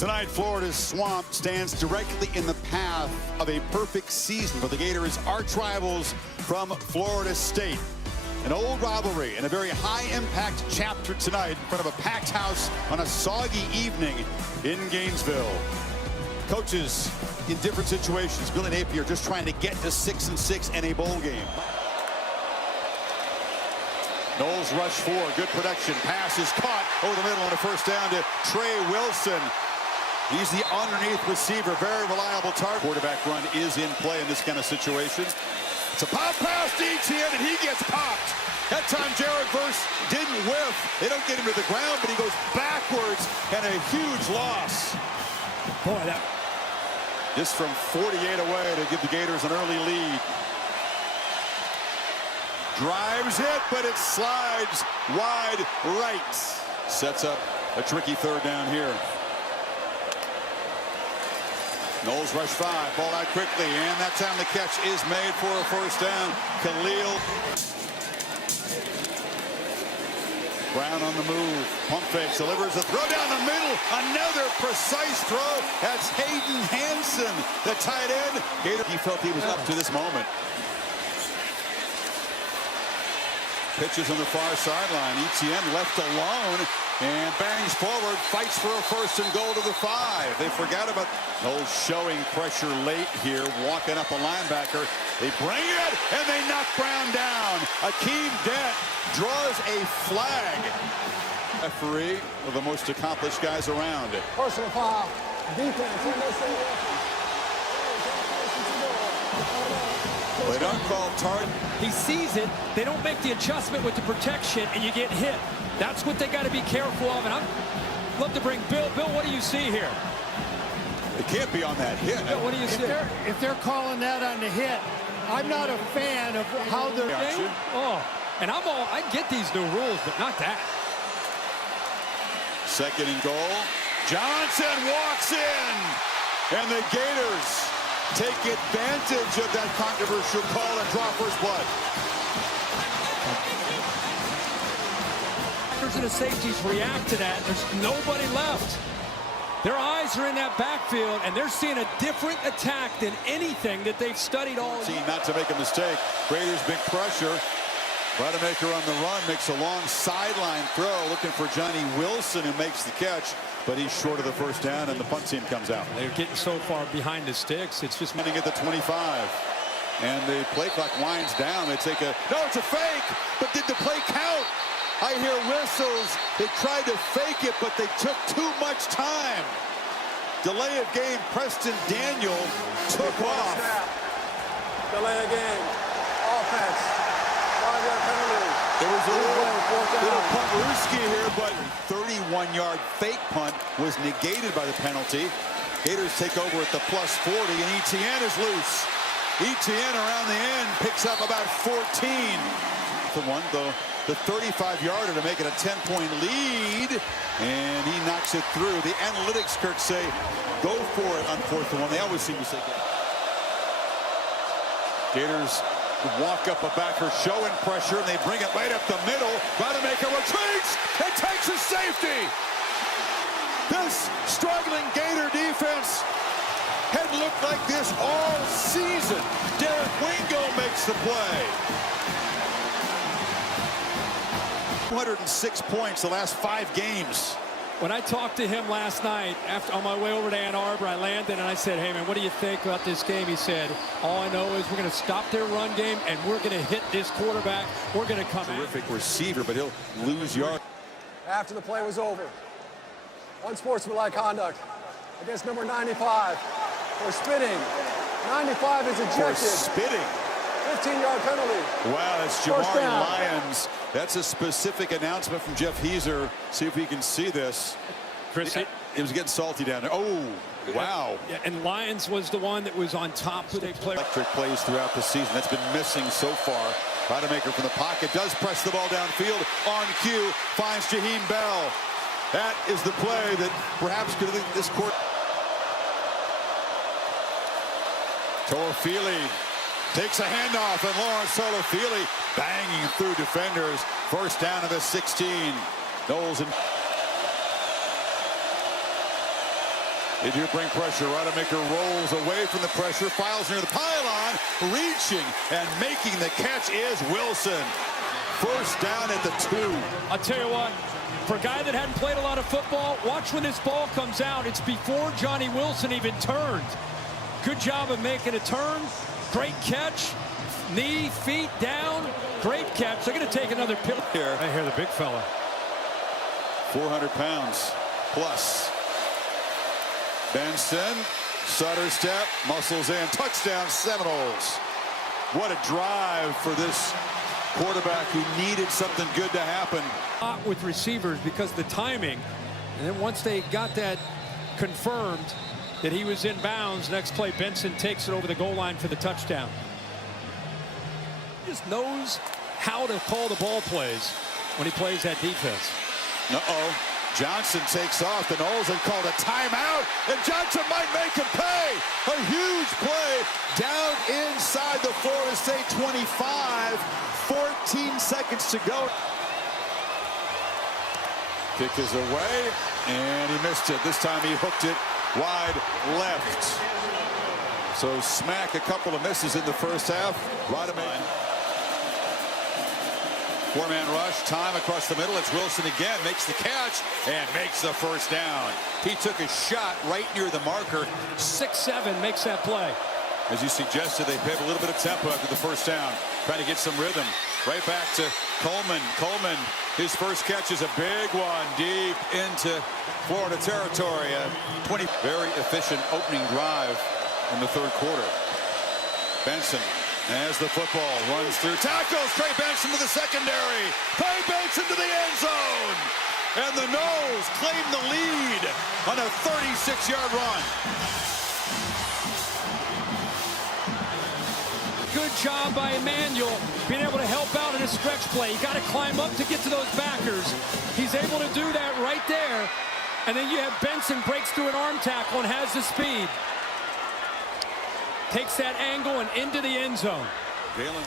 Tonight, Florida's swamp stands directly in the path of a perfect season for the Gators' arch rivals from Florida State. An old rivalry and a very high-impact chapter tonight in front of a packed house on a soggy evening in Gainesville. Coaches in different situations. Billy Napier just trying to get to 6-6 in a bowl game. Knowles rush four, good production. Pass is caught over the middle on a first down to Trey Wilson. He's the underneath receiver, very reliable target. Quarterback run is in play in this kind of situation. It's a pop pass to Etienne, and he gets popped. That time, Jared Verse didn't whiff. They don't get him to the ground, but he goes backwards, and a huge loss. Boy, that... Just from 48 away to give the Gators an early lead. Drives it, but it slides wide right. Sets up a tricky third down here. Knowles rush five, ball out quickly, and that time the catch is made for a first down. Khalil Brown on the move, pump fakes, delivers a throw down the middle, another precise throw. That's Hayden Hansen, the tight end. Gator, he felt he was up to this moment. Pitches on the far sideline. Etienne left alone and bangs forward, fights for a first and goal to the 5. They forgot about Knowles showing pressure late here, walking up a linebacker. They bring it and they knock Brown down. Akeem Dent draws a flag. Referee, one of the most accomplished guys around. Personal foul. Defense. They don't call target. He sees it, they don't make the adjustment with the protection, and you get hit. That's what they got to be careful of, and I'd love to bring Bill. Bill, what do you see here? It can't be on that hit. Bill, what do you see? If they're calling that on the hit, I'm not a fan of how they're... Oh, and I get these new rules, but not that. Second and goal. Johnson walks in, and the Gators take advantage of that controversial call and draw first blood. And the safeties react to that. There's nobody left. Their eyes are in that backfield, and they're seeing a different attack than anything that they've studied all year. Not to make a mistake. Raiders big pressure. Rademacher on the run makes a long sideline throw, looking for Johnny Wilson, who makes the catch, but he's short of the first down, and the punt team comes out. They're getting so far behind the sticks. It's just running at the 25, and the play clock winds down. They take a it's a fake, but did the play count? I hear whistles. They tried to fake it, but they took too much time. Delay of game. Preston Daniel took off. Delay of game. Offense. 5-yard penalty. There was a little punt-rooski here, but 31-yard fake punt was negated by the penalty. Gators take over at the +40, and Etienne is loose. Etienne around the end picks up about 14. For one, though. The 35-yarder to make it a 10-point lead, and he knocks it through. The analytics, Kirk, say go for it on 4th and 1. They always seem to say go. Gators walk up a backer, showing pressure, and they bring it right up the middle. Rademacher retreats and takes a safety. This struggling Gator defense had looked like this all season. Derek Wingo makes the play. 206 points the last 5 games. When I talked to him last night on my way over to Ann Arbor, I landed and I said, hey man, what do you think about this game? He said, all I know is we're going to stop their run game and we're going to hit this quarterback. We're going to come in. Terrific receiver, but he'll lose yards. After the play was over, unsportsmanlike conduct against number 95 for spitting. 95 is ejected. For spitting. 15-yard penalty. Wow, that's Jamari Lyons. That's a specific announcement from Jeff Heeser. See if we can see this. Chris, it was getting salty down there. Oh, wow. Yeah, and Lyons was the one that was on top of the play. Electric plays throughout the season. That's been missing so far. Rademacher from the pocket does press the ball downfield. On cue, finds Jaheim Bell. That is the play that perhaps could lead this court. Toafili takes a handoff, and Lawrence Toafili banging through defenders. First down to the 16. Knowles and They do bring pressure. Rodemaker rolls away from the pressure, files near the pylon, reaching and making the catch is Wilson. First down at the 2. I'll tell you what, for a guy that hadn't played a lot of football, watch when this ball comes out. It's before Johnny Wilson even turned. Good job of making a turn. Great catch. Knee, feet down. Great catch. They're going to take another pill here. I hear the big fella. 400 pounds plus. Benson, Sutter step, muscles in, touchdown Seminoles. What a drive for this quarterback who needed something good to happen. With receivers because the timing, and then once they got that confirmed that he was in bounds, next play Benson takes it over the goal line for the touchdown. He just knows how to call the ball plays when he plays that defense. Uh-oh. Johnson takes off. The Noles have called a timeout, and Johnson might make him pay. A huge play down inside the Florida State 25. 14 seconds to go. Kick is away, and he missed it. This time he hooked it wide left. So smack a couple of misses in the first half. Rodemaker. Four-man rush, time across the middle. It's Wilson again, makes the catch, and makes the first down. He took a shot right near the marker. 6-7 makes that play. As you suggested, they have a little bit of tempo after the first down, trying to get some rhythm. Right back to Coleman. Coleman, his first catch is a big one, deep into Florida territory. 20, very efficient opening drive in the third quarter. Benson. As the football runs through tackles, Trey Benson to the secondary. Trey Benson to the end zone. And the Noles claim the lead on a 36-yard run. Good job by Emmanuel being able to help out in a stretch play. You got to climb up to get to those backers. He's able to do that right there. And then you have Benson breaks through an arm tackle and has the speed. Takes that angle and into the end zone. Galen.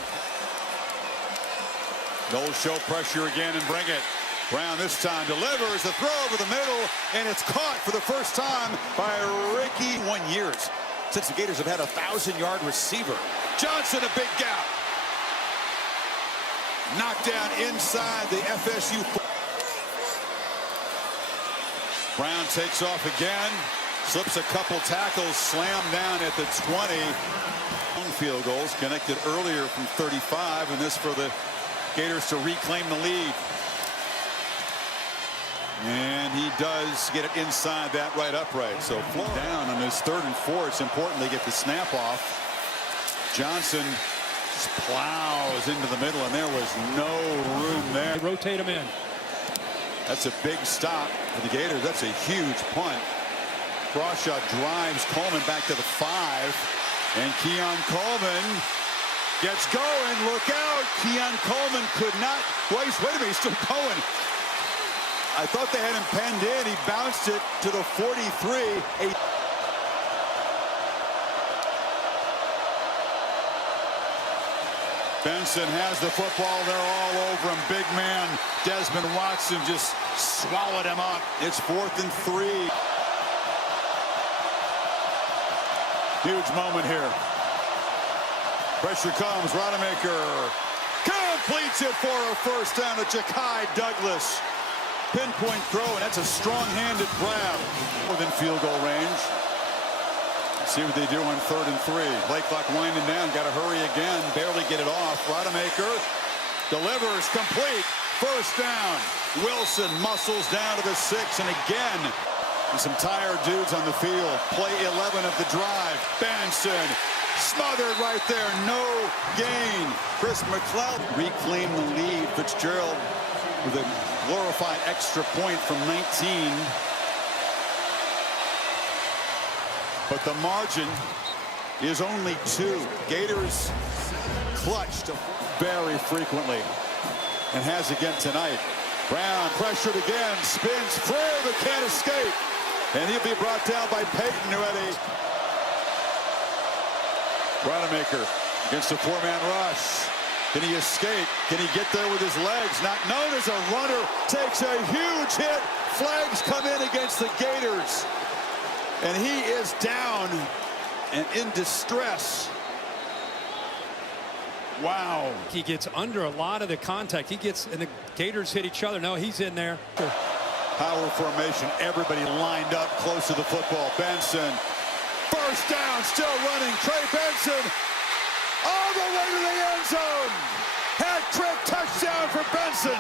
Noles show pressure again and bring it. Brown this time delivers the throw over the middle, and it's caught for the first time by Ricky. 1 year since the Gators have had a 1,000-yard receiver. Johnson, a big gap. Knocked down inside the FSU. Brown takes off again. Slips a couple tackles, slammed down at the 20. Field goals connected earlier from 35, and this for the Gators to reclaim the lead. And he does get it inside that right upright. So down on his 3rd and 4. It's important they get the snap off. Johnson just plows into the middle, and there was no room there. Rotate him in. That's a big stop for the Gators. That's a huge punt. Crawshaw drives Coleman back to the 5. And Keon Coleman gets going. Look out. Keon Coleman could not. Wait a minute. He's still going. I thought they had him penned in. He bounced it to the 43. Benson has the football. They're all over him. Big man Desmond Watson just swallowed him up. It's 4th and 3. Huge moment here. Pressure comes. Rodemaker completes it for a first down to Ja'Kai Douglas. Pinpoint throw, and that's a strong-handed grab. More than field goal range. Let's see what they do on 3rd and 3. Play clock winding down. Got to hurry again. Barely get it off. Rodemaker delivers complete. First down. Wilson muscles down to the 6, and again. Some tired dudes on the field. Play 11 of the drive. Benson smothered right there. No gain. Chris McLeod reclaimed the lead. Fitzgerald with a glorified extra point from 19. But the margin is only 2. Gators clutched very frequently and has again tonight. Brown pressured again. Spins free but can't escape. And he'll be brought down by Payton, who had a Rodemaker against a 4-man rush. Can he escape? Can he get there with his legs? Not known as a runner. Takes a huge hit. Flags come in against the Gators. And he is down and in distress. Wow. He gets under a lot of the contact. He gets, and the Gators hit each other. No, he's in there. Power formation. Everybody lined up close to the football. Benson. First down. Still running. Trey Benson. All the way to the end zone. Hat trick touchdown for Benson.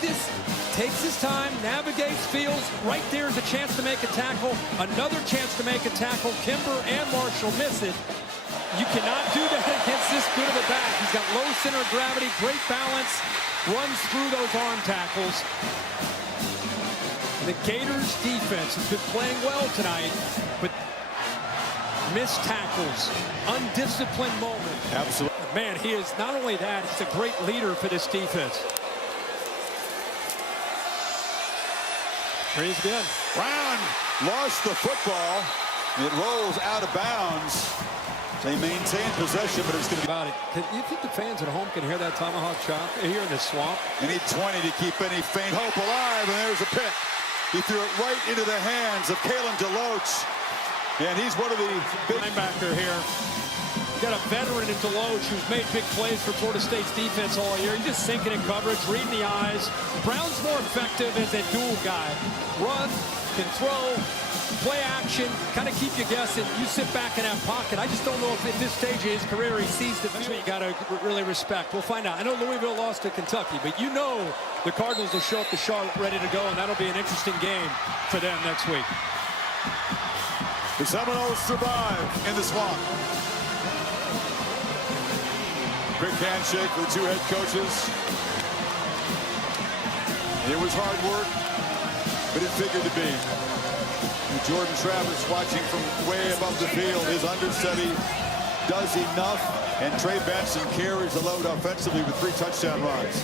This takes his time, navigates, feels. Right there is a chance to make a tackle. Another chance to make a tackle. Kimber and Marshall miss it. You cannot do that against this good of a back. He's got low center of gravity, great balance, runs through those arm tackles. The Gators defense has been playing well tonight, but missed tackles, undisciplined moment. Absolutely. Man, he is not only that, he's a great leader for this defense. Here he's good. Brown lost the football. It rolls out of bounds. They maintain possession, but it's going to be... About it. You think the fans at home can hear that tomahawk chop here in the swamp? They need 20 to keep any faint hope alive, and there's a pick. He threw it right into the hands of Kalen DeLoach. And he's one of the big... linebacker here. You got a veteran in DeLoach who's made big plays for Florida State's defense all year. He's just sinking in coverage, reading the eyes. Brown's more effective as a dual guy. Run, can throw, play action, kind of keep you guessing. You sit back in that pocket. I just don't know if at this stage of his career he sees the field. That's what you got to really respect. We'll find out. I know Louisville lost to Kentucky, but you know the Cardinals will show up to Charlotte ready to go, and that'll be an interesting game for them next week. The Seminoles survive in the swamp. Quick handshake for the two head coaches. It was hard work, but it figured to be. And Jordan Travis watching from way above the field. His understudy does enough, and Trey Benson carries the load offensively with 3 touchdown runs.